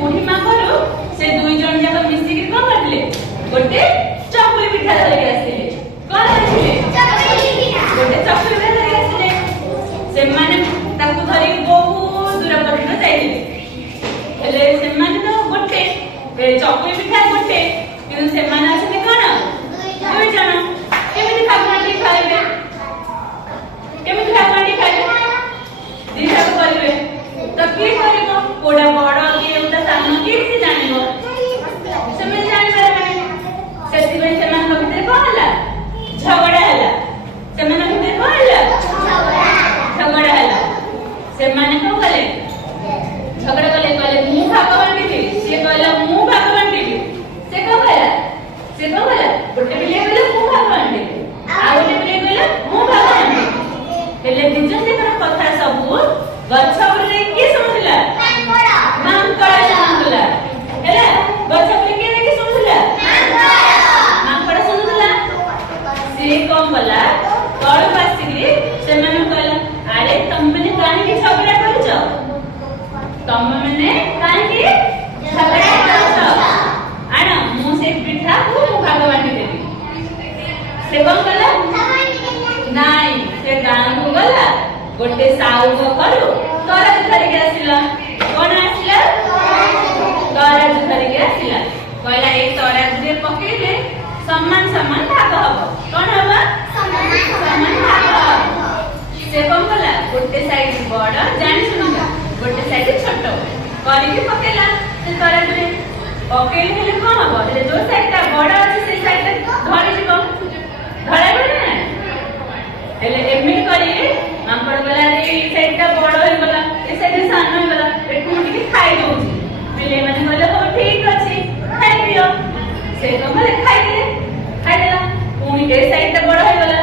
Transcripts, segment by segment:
बुढ़ी माँ करू से दुई जन जाक मिसी के कोन करले गोटे चकुली पिठा धरि आसिले कोन आसिले चकुली पिठा गोटे चकुली पिठा धरि आसिले से माने ताकू धरि बहुत दूर पर्यंत जाइले हेले से माने तो गोटे चकुली पिठा गोटे किंतु से माने आछे कोन दुई जन केमिति खाबाटी खाइबे केमिति खाबाटी खाइबे दिशा को करिवे तो की करिवो कोडा बड़ के उता सामने की से जानिवो समय जानि पारे सेति बे समान भीतर को हला झगड़ा हला समान भीतर को हला झगड़ा हला से माने को कले झगड़ा कले कले मु भगवान दी से कहला मु भगवान दी से कहला गोटे बिले कहला मु भगवान दी आ गोटे बिले कहला मु भगवान दी हेले दिजन देखर कथा सब गछ उपरे के समझला मांकड़ा समझला हेला गछ उपरे के देखि समझला मांकड़ा समझला से कोन बोला तळ पासिकरी से माने कहला अरे तुम माने काहे के झगड़ा करछ तुम माने काहे के झगड़ा करछ आना मु से पिठा को भगवान देबी से कोन कहला नाई से गां को गला गोटे साउ को करू तराज धरि के आसिला कोन आसिला तराज धरि के आसिला कहला ए तराज रे पकेले समान समान भाग हबो कोन हबो समान भाग से कोन कला गोटे साइड बड़ जानि सुनगा गोटे साइड छोट करी के पकेला से तराज रे पकेले हेले कोन हबो जे जो साइड ता बड़ अछि से साइड धरि जिवो धराइबो ना हेले एमिति करी मांकड़ गला रे ई साइड ता बड़ होई गला ए साइड सान होई गला एठू टिके खाइ दोछि बिले माने गले हो ठीक अछि खाइ दियो से गमले खाइ देला पुनी ए साइड ता बड़ होई गला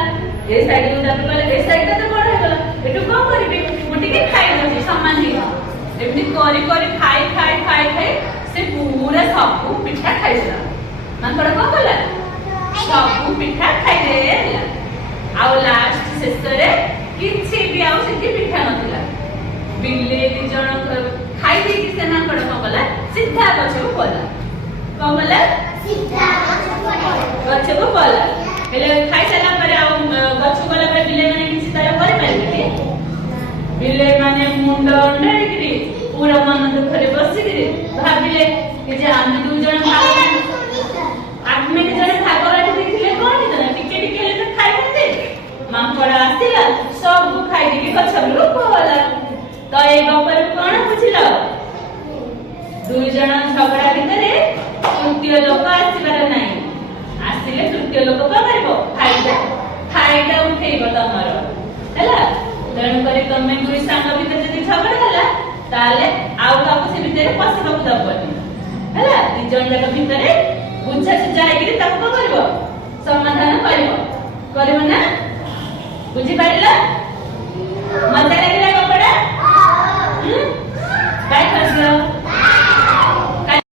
ए साइड को जात गले ए साइड ता बड़ होई गला एठू कोन करबे मु टिके खाइ दोछि समान ही एमिति करी करी खाइ से पूरा सब पिठा खाइ देला मांकड़ कोन कला सब पिठा खाइ देला आउ लास्ट शेषरे किछि भी आउ सेति पिठा नथिला बिल्ले दी जण खाइ दे कि सेना कड कला सीधा गछो पला कमला सीधा गछो पला हेले खाइ सला परे आउ गछो गला परे बिल्ले माने किछि तार करे पाइबे कि बिल्ले माने मुंड अंडरिकरी पूरा मन दुखरे बसिकरी भाबिले कि जे हम दु जण आत्मे के जण भागवाटी देखिले कोन जण टिके टिके ले खाइ दे मांकड़ा आसिला सब खाइ दे के गछ रूप होला तो ए गपर कोन बुझिलो दुई जण झगड़ा भितरे तृतीय लोक आसीबार नाही आसिले तृतीय लोक का करबो खाइदा उठेइबो तमर हैला जण करे तमे दुई सांग भितर जदी झगड़ा होला ताले आउ काको से भितरे पसिबो दबनी हैला दी जण जक भितरे बुझा से जाइगिरी तब करबो समाधान करबो ना बुझी पाइला